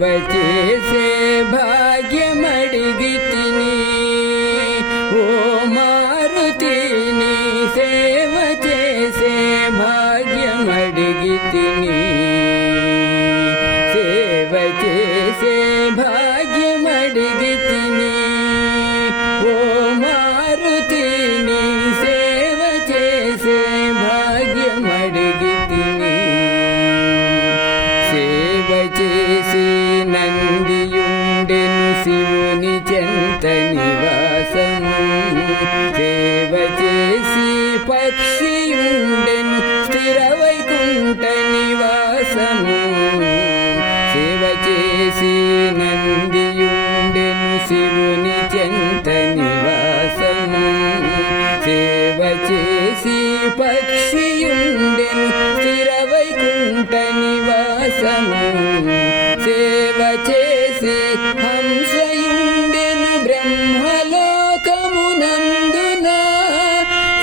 సేవ చేసే భాగ్యమడిగితిని ఓ మారుతిని సేవ చేసే భాగ్యమడిగితిని సేవ చేసే భాగ్యమడిగితిని ఓ మారుతిని సేవ చేసే భాగ్యమడిగితిని సేవ చేసి నందియుండెను శివుని చెంత నివాసము సేవ చేసి పక్షియుండెను స్థిర వైకుంఠ నివాసము సేవ చేసి నందియుండెను శివుని చెంత నివాసము సేవ చేసి పక్షియుండెను స్థిర వైకుంఠ నివాసము సేవ చేసి హంసయుండెను బ్రహ్మలోకమునందున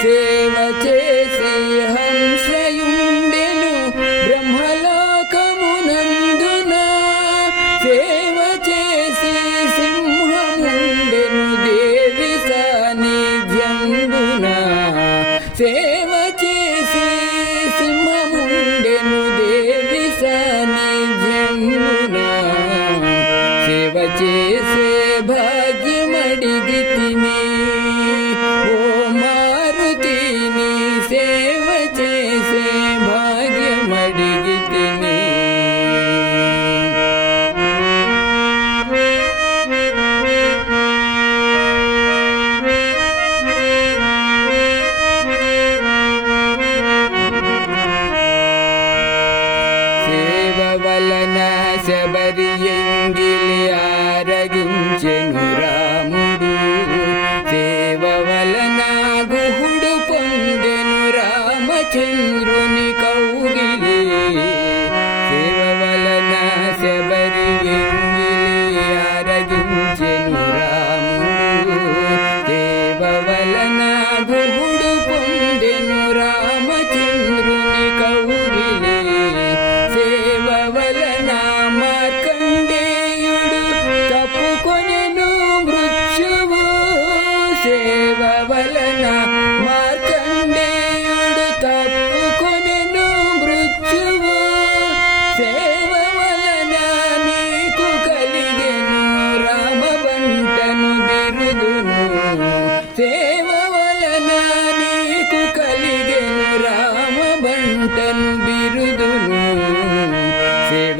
సేవ చేసి హంసయుండెను బ్రహ్మలోకమునందున సేవ చేసి సింహముండెను దేవి సాన్నిధ్యంబున సేవ చేసి సింహముండెను దేవి సాన్నిధ్యంబున సేవ చేసే భాగ్యమడిగితిని ఓ మారుతిని సేవ చేసే భాగ్యమడిగితిని సేవ వలన శబరి ఎంగిలి ఆరగించెను రాముడు సేవ వలన గుహుడు పొందెను రామచంద్రుని కౌగిలి సేవ వలన శబరి ఎంగిలి ఆరగించెను రాముడు సేవ వలన గుహుడు పొందెను రామచంద్రుని కౌగిలి సేవ వలన మార్కండేయుడు తప్పుకొనెను మృత్యువు సేవ వలన మార్కండేయుడు తప్పుకొనెను మృత్యువు సేవ వలన నీకు కలిగెను రామబంటను బిరుదును సేవ వలన నీకు కలిగెను రామబంటను బిరుదును సేవ